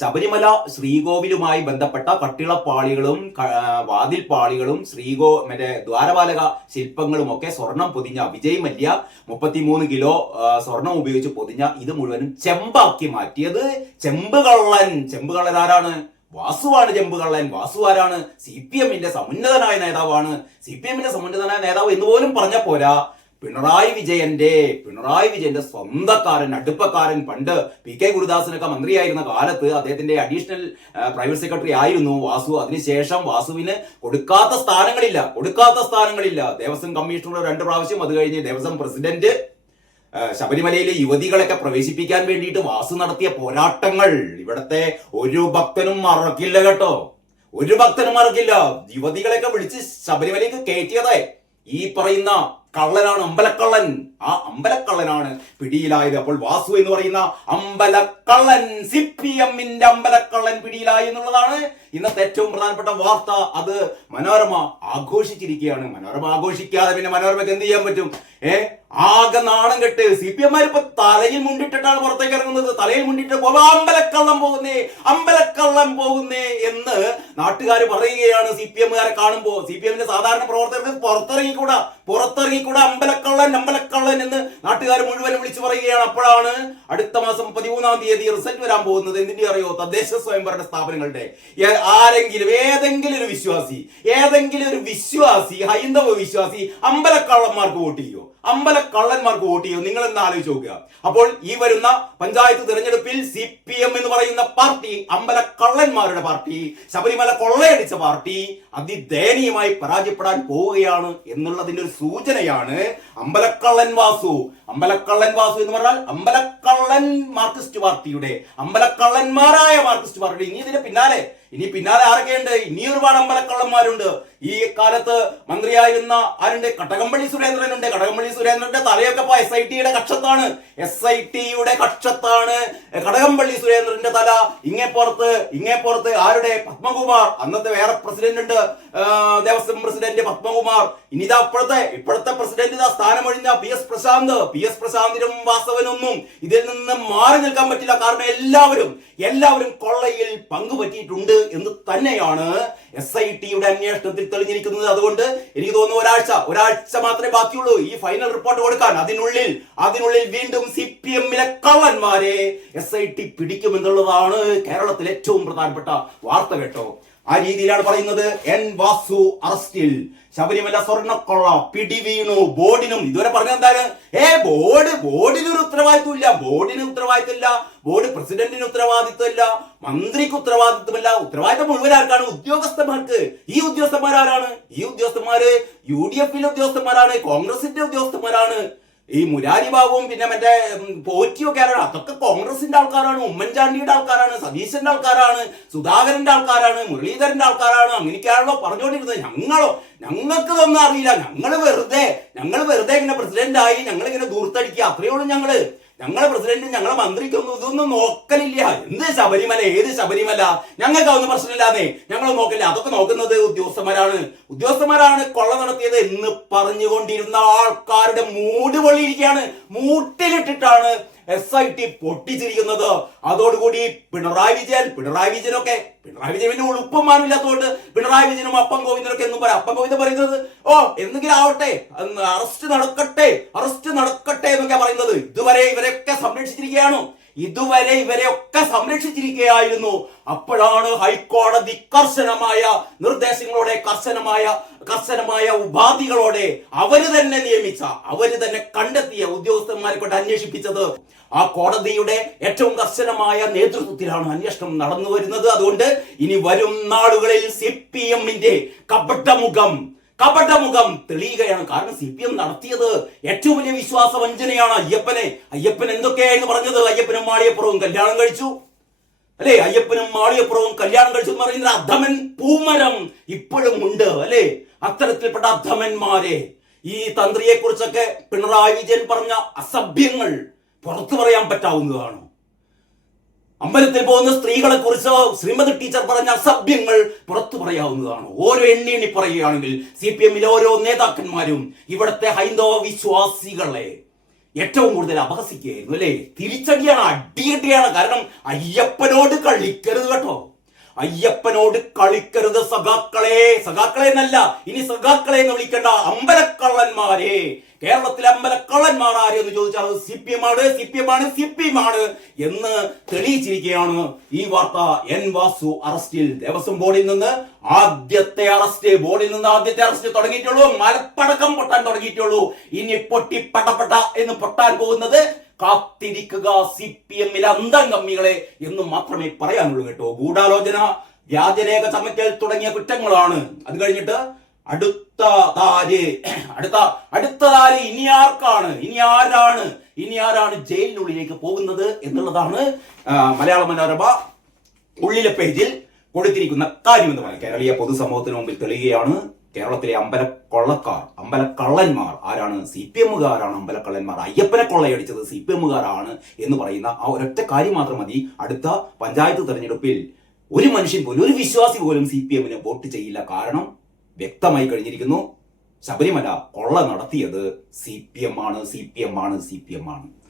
ശബരിമല ശ്രീകോവിലുമായി ബന്ധപ്പെട്ട കട്ടിളപ്പാളികളും വാതിൽപ്പാളികളും ശ്രീകോ മറ്റേ ദ്വാരപാലക ശില്പങ്ങളും ഒക്കെ സ്വർണം പൊതിഞ്ഞ വിജയ് മല്യ മുപ്പത്തിമൂന്ന് കിലോ സ്വർണം ഉപയോഗിച്ച് പൊതിഞ്ഞ ഇത് മുഴുവനും ചെമ്പാക്കി മാറ്റിയത് ചെമ്പ് കള്ളൻ ചെമ്പ് കള്ളൻ ആരാണ് വാസുവാണ് ചെമ്പുകള്ളൻ. വാസു ആരാണ്? സി പി എമ്മിന്റെ സമുന്നതനായ നേതാവാണ്. സി പി എമ്മിന്റെ സമുന്നതനായ നേതാവ് എന്ന് പോലും പറഞ്ഞ പോരാ. പിണറായി വിജയന്റെ പിണറായി വിജയന്റെ സ്വന്തക്കാരൻ അടുപ്പക്കാരൻ പണ്ട് പി കെ ഗുരുദാസനൊക്കെ മന്ത്രിയായിരുന്ന കാലത്ത് അദ്ദേഹത്തിന്റെ അഡീഷണൽ പ്രൈവറ്റ് സെക്രട്ടറി ആയിരുന്നു വാസു. അതിനുശേഷം വാസുവിന് കൊടുക്കാത്ത സ്ഥാനങ്ങളില്ല കൊടുക്കാത്ത സ്ഥാനങ്ങളില്ല. ദേവസ്വം കമ്മീഷണർ രണ്ട് പ്രാവശ്യം അത് കഴിഞ്ഞ് ദേവസ്വം പ്രസിഡന്റ് ശബരിമലയിലെ യുവതികളൊക്കെ പ്രവേശിപ്പിക്കാൻ വേണ്ടിയിട്ട് വാസു നടത്തിയ പോരാട്ടങ്ങൾ. ഇവിടത്തെ ഒരു ഭക്തനും മറക്കില്ല കേട്ടോ. ഒരു ഭക്തനും മറക്കില്ല. യുവതികളെയൊക്കെ വിളിച്ച് ശബരിമലയ്ക്ക് കയറ്റിയതായി. ഈ പറയുന്ന കള്ളനാണ് അമ്പലക്കള്ളൻ. ആ അമ്പലക്കള്ളനാണ് പിടിയിലായത്. അപ്പോൾ വാസു എന്ന് പറയുന്ന അമ്പലക്കള്ളൻ സി പി എമ്മിന്റെ അമ്പലക്കള്ളൻ പിടിയിലായി എന്നുള്ളതാണ് ഇന്നത്തെ ഏറ്റവും പ്രധാനപ്പെട്ട വാർത്ത. അത് മനോരമ ആഘോഷിച്ചിരിക്കുകയാണ്. മനോരമ ആഘോഷിക്കാതെ പിന്നെ മനോരമയ്ക്ക് എന്ത് ചെയ്യാൻ പറ്റും? ഏ? ആകെ നാണം കെട്ട്. സി പി എമ്മാർ ഇപ്പൊ തലയിൽ മുണ്ടിട്ടിട്ടാണ് പുറത്തേക്ക് ഇറങ്ങുന്നത്. തലയിൽ മുണ്ടിട്ട് അമ്പലക്കള്ളം പോകുന്നേ അമ്പലക്കള്ളം പോകുന്നേ എന്ന് നാട്ടുകാർ പറയുകയാണ് സി പി എമ്മുകാരെ കാണുമ്പോ. സി പി എമ്മിന്റെ സാധാരണ പ്രവർത്തകർക്ക് പുറത്തിറങ്ങിക്കൂടാ? പുറത്തിറങ്ങിക്കൂടാ അമ്പലക്കള്ളൻ അമ്പലക്കള്ളൻ എന്ന് നാട്ടുകാർ മുഴുവൻ വിളിച്ചു പറയുകയാണ്. അപ്പോഴാണ് അടുത്ത മാസം പതിമൂന്നാം തീയതി റിസൾട്ട് വരാൻ പോകുന്നത്. എന്തിന്റെ അറിയോ? തദ്ദേശ സ്വയംഭരണ സ്ഥാപനങ്ങളുടെ. ആരെങ്കിലും വിശ്വാസി. ഏതെങ്കിലും ഒരു വിശ്വാസി ഹൈന്ദവ വിശ്വാസി അമ്പലക്കള്ളന്മാർക്ക് വോട്ട് ചെയ്യോ അമ്പലക്കള്ളന്മാർക്ക് വോട്ട് ചെയ്യോ നിങ്ങൾ എന്ന് ആലോചിച്ച് നോക്കുക. അപ്പോൾ ഈ വരുന്ന പഞ്ചായത്ത് തിരഞ്ഞെടുപ്പിൽ സി പി എം എന്ന് പറയുന്ന പാർട്ടി അമ്പലക്കള്ളന്മാരുടെ പാർട്ടി ശബരിമല കൊള്ളയടിച്ച പാർട്ടി അതിദയനീയമായി പരാജയപ്പെടാൻ പോവുകയാണ് എന്നുള്ളതിന്റെ ഒരു സൂചനയാണ് അമ്പലക്കള്ളൻ വാസു. അമ്പലക്കള്ളൻ വാസു എന്ന് പറഞ്ഞാൽ അമ്പലക്കള്ളൻ മാർക്സിസ്റ്റ് പാർട്ടിയുടെ അമ്പലക്കള്ളന്മാരായ മാർക്സിസ്റ്റ് പാർട്ടി ഇനി ഇതിന്റെ പിന്നാലെ ഇനി പിന്നാലെ ആരൊക്കെയുണ്ട്? ഇനി ഒരുപാട് അമ്പലക്കള്ളന്മാരുണ്ട്. ഈ കാലത്ത് മന്ത്രിയായിരുന്ന ആരുണ്ട്? കടകംപള്ളി സുരേന്ദ്രനുണ്ട്. കടകംപള്ളി സുരേന്ദ്രന്റെ തലയൊക്കെ ഇപ്പൊ എസ് ഐ ടിയുടെ കക്ഷത്താണ്. എസ് ഐ ടിയുടെ കക്ഷത്താണ്. കടകംപള്ളി സുരേന്ദ്രന്റെ തല ഇങ്ങേ പുറത്ത് ഇങ്ങേ പുറത്ത് ആരുടെ? പത്മകുമാർ. അന്നത്തെ വേറെ പ്രസിഡന്റ് ഉണ്ട്. ദേവസ്വം പ്രസിഡന്റ് പത്മകുമാർ. ഇനി ഇതാ ഇപ്പോഴത്തെ ഇപ്പോഴത്തെ പ്രസിഡന്റ് ഇതാ സ്ഥാനമൊഴിഞ്ഞ P S Prashanth. P S പ്രശാന്തിനും വാസവനൊന്നും ഇതിൽ നിന്ന് മാറി നിൽക്കാൻ പറ്റില്ല. കാരണം എല്ലാവരും എല്ലാവരും കൊള്ളയിൽ പങ്കുപറ്റിയിട്ടുണ്ട്. എന്ന് തന്നെയാണ് എസ് ഐ ടിയുടെ അന്വേഷണത്തിൽ തെളിഞ്ഞിരിക്കുന്നത്. അതുകൊണ്ട് എനിക്ക് തോന്നുന്നു ഒരാഴ്ച ഒരാഴ്ച മാത്രമേ ബാക്കിയുള്ളൂ. ഈ ഫൈനൽ റിപ്പോർട്ട് കൊടുക്കാൻ അതിനുള്ളിൽ അതിനുള്ളിൽ വീണ്ടും സി പി എമ്മിലെ കള്ളന്മാരെ എസ് ഐ ടി പിടിക്കുമെന്നുള്ളതാണ് കേരളത്തിലെ ഏറ്റവും പ്രധാനപ്പെട്ട വാർത്ത കേട്ടോ. ആ രീതിയിലാണ് പറയുന്നത്. എൻ വാസു അറസ്റ്റിൽ ശബരിമല സ്വർണക്കൊള്ള പിടി വീണു ബോർഡിനും. ഇതുവരെ പറഞ്ഞത് എന്താണ്? ഏ ബോർഡ് ബോർഡിന് ഒരു ഉത്തരവാദിത്വമില്ല. ബോർഡിന് ഉത്തരവാദിത്വം ഇല്ല ബോർഡ് പ്രസിഡന്റിന് ഉത്തരവാദിത്വമില്ല മന്ത്രിക്ക് ഉത്തരവാദിത്വമില്ല ഉത്തരവാദിത്വം മുഴുവൻ ആർക്കാണ്? ഉദ്യോഗസ്ഥന്മാർക്ക്. ഈ ഉദ്യോഗസ്ഥന്മാരാരാണ്? ഈ ഉദ്യോഗസ്ഥന്മാര് യു ഡി എഫിലെ ഉദ്യോഗസ്ഥന്മാരാണ്. കോൺഗ്രസിന്റെ ഉദ്യോഗസ്ഥന്മാരാണ്. ഈ മുരാരി ബാബുവും പിന്നെ മറ്റേ പോറ്റിയൊക്കെ ആരാണ്? അതൊക്കെ കോൺഗ്രസിന്റെ ആൾക്കാരാണ് ഉമ്മൻചാണ്ടിയുടെ ആൾക്കാരാണ് സതീശന്റെ ആൾക്കാരാണ് സുധാകരന്റെ ആൾക്കാരാണ് മുരളീധരന്റെ ആൾക്കാരാണ്. അങ്ങനെയൊക്കെയാണല്ലോ പറഞ്ഞുകൊണ്ടിരുന്നത്. ഞങ്ങളോ ഞങ്ങൾക്ക് ഇതൊന്നും അറിയില്ല. ഞങ്ങൾ വെറുതെ ഞങ്ങൾ വെറുതെ ഇങ്ങനെ പ്രസിഡന്റ് ആയി ഞങ്ങൾ ഇങ്ങനെ ദൂർത്തടിക്കുക അത്രയേ ഉള്ളൂ ഞങ്ങൾ. ഞങ്ങളെ പ്രസിഡന്റും ഞങ്ങളെ മന്ത്രിക്കൊന്നും ഇതൊന്നും നോക്കലില്ല. എന്ത് ശബരിമല? ഏത് ശബരിമല? ഞങ്ങൾക്ക് അതൊന്നും പ്രശ്നമില്ലാതെ ഞങ്ങൾ നോക്കില്ല അതൊക്കെ നോക്കുന്നത് ഉദ്യോഗസ്ഥന്മാരാണ്. ഉദ്യോഗസ്ഥന്മാരാണ് കൊള്ള നടത്തിയത് എന്ന് പറഞ്ഞുകൊണ്ടിരുന്ന ആൾക്കാരുടെ മൂട് പൊള്ളിയിരിക്കുകയാണ്. മൂട്ടിലിട്ടിട്ടാണ് എസ് ഐ ടി പൊട്ടിച്ചിരിക്കുന്നത്. അതോടുകൂടി പിണറായി വിജയൻ പിണറായി വിജയനൊക്കെ പിണറായി വിജയൻ പിന്നെ ഉളുപ്പമാനില്ലാത്തതുകൊണ്ട് പിണറായി വിജയനും അപ്പം ഗോവിന്ദനൊക്കെ എന്നും പറയാം. അപ്പം ഗോവിന്ദൻ പറയുന്നത് ഓ എന്തെങ്കിലും ആവട്ടെ അറസ്റ്റ് നടക്കട്ടെ അറസ്റ്റ് നടക്കട്ടെ എന്നൊക്കെ പറയുന്നത്. ഇതുവരെ ഇവരെയൊക്കെ സംരക്ഷിച്ചിരിക്കുകയാണ്. ഇതുവരെ ഇവരെയൊക്കെ സംരക്ഷിച്ചിരിക്കുകയായിരുന്നു. അപ്പോഴാണ് ഹൈക്കോടതി കർശനമായ നിർദ്ദേശങ്ങളോടെ കർശനമായ കർശനമായ ഉപാധികളോടെ അവർ തന്നെ നിയമിച്ച അവർ തന്നെ കണ്ടെത്തിയ ഉദ്യോഗസ്ഥന്മാരെ കൊണ്ട് അന്വേഷിപ്പിച്ചത്. ആ കോടതിയുടെ ഏറ്റവും കർശനമായ നേതൃത്വത്തിലാണ് അന്വേഷണം നടന്നു വരുന്നത്. അതുകൊണ്ട് ഇനി വരും നാളുകളിൽ സി പി എമ്മിന്റെ കപടമുഖം കപടമുഖം തെളിയുകയാണ്. കാരണം സി പി എം നടത്തിയത് ഏറ്റവും വലിയ വിശ്വാസ വഞ്ചനയാണ് അയ്യപ്പനെ അയ്യപ്പൻ എന്തൊക്കെയായിരുന്നു പറഞ്ഞത്? അയ്യപ്പനും മാളിയപ്പുറവും കല്യാണം കഴിച്ചു. അല്ലെ? അയ്യപ്പനും മാളിയപ്പുറവും കല്യാണം കഴിച്ചു എന്ന് പറയുന്ന അധമൻ പൂമരം ഇപ്പോഴും ഉണ്ട് അല്ലെ? അത്തരത്തിൽപ്പെട്ട അധമന്മാരെ. ഈ തന്ത്രിയെ കുറിച്ചൊക്കെ പിണറായി വിജയൻ പറഞ്ഞ അസഭ്യങ്ങൾ പുറത്തു പറയാൻ പറ്റാവുന്നതാണ്? അമ്പലത്തിൽ പോകുന്ന സ്ത്രീകളെ കുറിച്ച് ശ്രീമതി ടീച്ചർ പറഞ്ഞ അസഭ്യങ്ങൾ പുറത്തു പറയാവുന്നതാണ്? ഓരോ എണ്ണി എണ്ണി പറയുകയാണെങ്കിൽ സി പി എമ്മിലെ ഓരോ നേതാക്കന്മാരും ഇവിടുത്തെ ഹൈന്ദവ വിശ്വാസികളെ ഏറ്റവും കൂടുതൽ അപഹസിക്കുകയായിരുന്നു അല്ലേ? തിരിച്ചടിയാണ് അടിയടിയാണ്. കാരണം അയ്യപ്പനോട് കളിക്കരുത് കേട്ടോ. അയ്യപ്പനോട് കളിക്കരുത് സഖാക്കളെ. സഖാക്കളെ എന്നല്ല ഇനി സഖാക്കളെ എന്ന് വിളിക്കേണ്ട അമ്പലക്കള്ളന്മാരെ. കേരളത്തിലെ അമ്പലക്കള്ളന്മാർ ആര് എന്ന് ചോദിച്ചാൽ സി പി എം ആണ് സി പി എം ആണ് സി പി എം ആണ് എന്ന് തെളിയിച്ചിരിക്കുകയാണ് ഈ വാർത്ത എൻ വാസു അറസ്റ്റിൽ ദേവസ്വം ബോർഡിൽ നിന്ന്. ആദ്യത്തെ അറസ്റ്റ് ബോർഡിൽ നിന്ന് ആദ്യത്തെ അറസ്റ്റ് തുടങ്ങിയിട്ടുള്ളൂ. മലപ്പടക്കം പൊട്ടാൻ തുടങ്ങിയിട്ടുള്ളൂ. ഇനി പൊട്ടി പട്ടപ്പെട്ട എന്ന് പൊട്ടാൻ പോകുന്നത് കാത്തിരിക്കുക സി പി എമ്മിലെ അന്തംഗമ്മികളെ എന്ന് മാത്രമേ പറയാനുള്ളൂ കേട്ടോ. ഗൂഢാലോചന വ്യാജരേഖ ചമയ്ക്കൽ തുടങ്ങിയ കുറ്റങ്ങളാണ്. അത് കഴിഞ്ഞിട്ട് അടുത്ത താര് അടുത്ത അടുത്ത താര് ഇനി ആർക്കാണ്? ഇനി ആരാണ്? ഇനി ആരാണ് ജയിലിനുള്ളിലേക്ക് പോകുന്നത് എന്നുള്ളതാണ് മലയാള മനോരമ ഉള്ളിലെ പേജിൽ കൊടുത്തിരിക്കുന്ന കാര്യം എന്ന് പറയാം. കേരളീയ പൊതുസമൂഹത്തിന് മുമ്പിൽ തെളിയുകയാണ്. കേരളത്തിലെ അമ്പല കൊള്ളക്കാർ അമ്പല കള്ളന്മാർ ആരാണ്? സി പി എമ്മുകാരാണ് അമ്പല കള്ളന്മാർ അയ്യപ്പനെ കൊള്ളയടിച്ചത് സി പി എമ്മുകാരാണ് എന്ന് പറയുന്ന ആ ഒരൊറ്റ കാര്യം മാത്രം മതി. അടുത്ത പഞ്ചായത്ത് തെരഞ്ഞെടുപ്പിൽ ഒരു മനുഷ്യൻ പോലും ഒരു വിശ്വാസി പോലും സി പി എമ്മിന് വോട്ട് ചെയ്യില്ല. കാരണം വ്യക്തമായി കഴിഞ്ഞിരിക്കുന്നു ശബരിമല കൊള്ള നടത്തിയത് സി പി എം ആണ് സി പി എം ആണ് സി പി എം ആണ്.